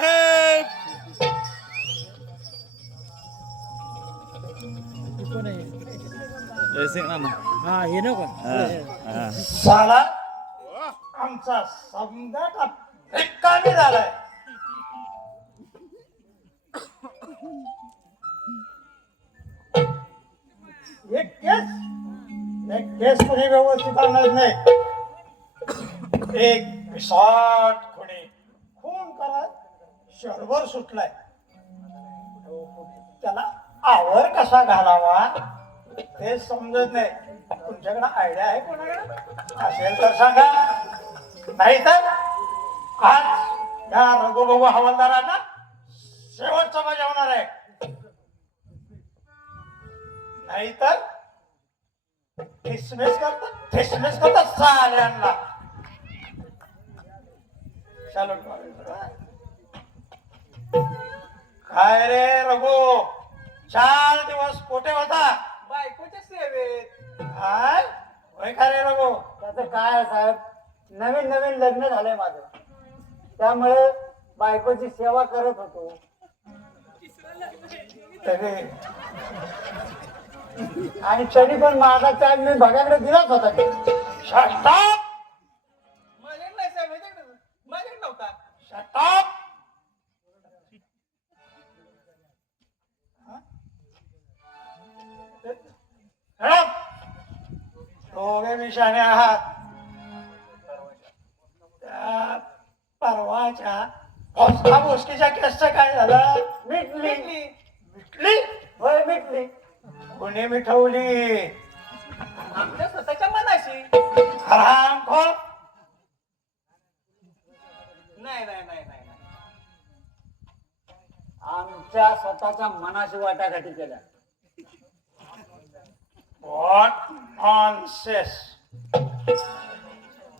साहेब जयसिंग नाना हा हे नको साला आमचा समजा रिकामी झालाय. एक केस कोणी व्यवस्थित आणत नाही. एक पिसाट कोणी खून करत शहरभर सुटलाय. त्याला आवर कसा घालावा हे समजत नाही. तुमच्याकडे आयडिया आहे कोणाकडे असेल तर सांगा. नाही तर आज या रघुभाऊ हवालदारांना शेवटचा मजा होणार आहे. नाहीतर ठिसमेस करतात साल्यांना. चालू काय रे रघु 4 दिवस कोठे होता? बायकोच्या सेवेत. काय होय का रे रघु? त्याचं काय साहेब, नवीन नवीन लग्न झालंय माझं, त्यामुळे बायकोची सेवा करत होतो. आणि तरी पण माझा चार्ज मी भगाकडे दिलाच होता. ते शटाप माझ्याकडे नाही साहेब, माझ्याकडे नव्हता. शटाप दोघे मिशाने आहात. त्या परवाच्या भोसका भोसकीच्या केसचं काय झालं? मिटली. मिटली? होय मिटली. कोणी मिठवली? आमच्या स्वतःच्या मनाशी. हरामखोर. नाही नाही नाही नाही नाही. आमच्या स्वतःच्या मनाशी वाटाघाटी केल्या. What nonsense.